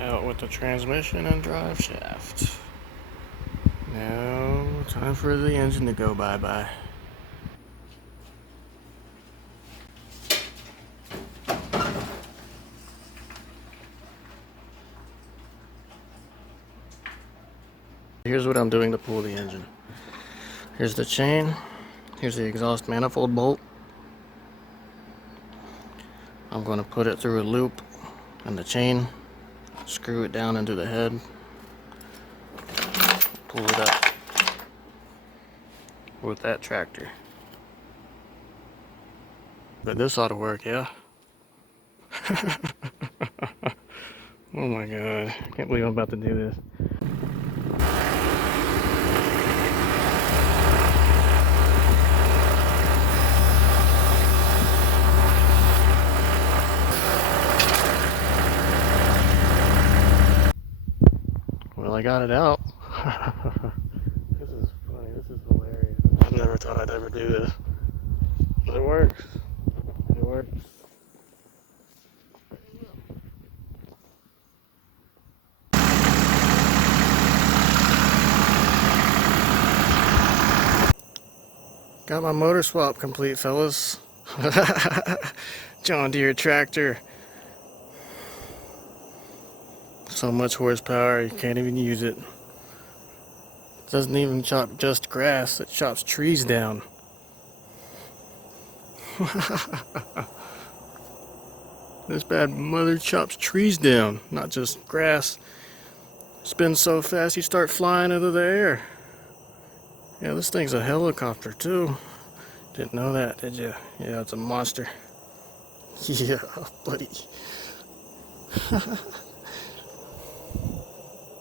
Out with the transmission and drive shaft. Now, time for the engine to go bye-bye. Here's what I'm doing to pull the engine. Here's the chain. Here's the exhaust manifold bolt. I'm going to put it through a loop in the chain, screw it down into the head, pull it up with that tractor. But this ought to work, yeah? Oh my god, I can't believe I'm about to do this. Well, I got it out. This is funny, this is hilarious. I never thought I'd ever do this. But it works. It works. Got my motor swap complete, fellas. John Deere tractor. So much horsepower, you can't even use it. It doesn't even chop just grass, it chops trees down. This bad mother chops trees down, not just grass. Spins so fast you start flying into the air. Yeah, this thing's a helicopter too. Didn't know that, did you? Yeah, it's a monster. Yeah, buddy.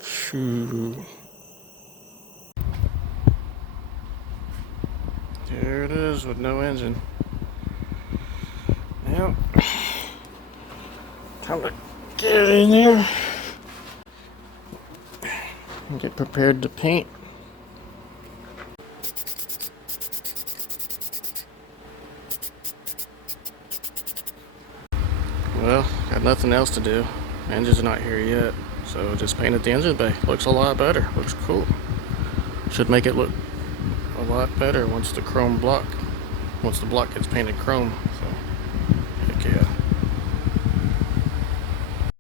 Shoo. There it is with no engine. Yep. Time to get in there and get prepared to paint. Well, got nothing else to do. Engine's not here yet, so just painted the engine bay. Looks a lot better. Looks cool. Should make it look a lot better once the block gets painted chrome. So